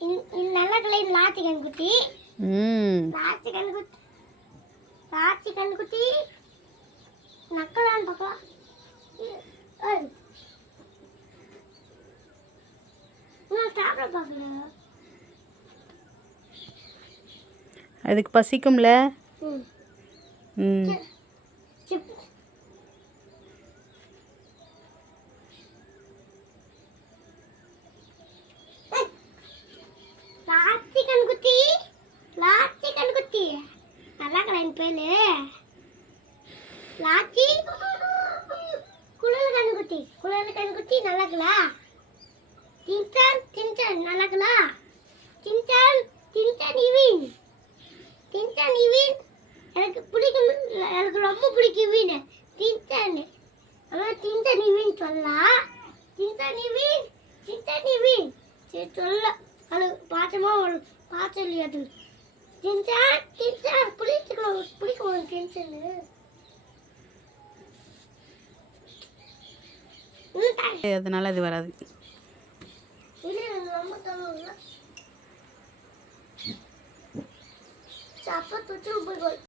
நல்ல கலர் லாச்சி கண்குட்டி. லாச்சி கண்குட்டி நக்கலான்னு பார்க்கலாம். நான் சாப்பிட பார்க்கல. அதுக்கு பசிக்கும்ல. லாச்சி கண்குட்டி நல்லா கலர் பேரு. லாச்சி குழல் கண்குட்டி நல்லாக்கலா. சின்சான் நல்லாக்கலா. சின்சான் இவன் எனக்கு பிடிக்கும். எனக்கு ரொம்ப பிடிக்கும் இவன் சின்சான். ஆனால் சின்சான் இவன் சொல்லலாம். சின்சான் இவன் சரி சொல்ல அது பாச்சமா பாச்சம் இல்லையா? அது சின்சான் பிடிக்கும் சின்சான். அதனால அது வராது. அப்போ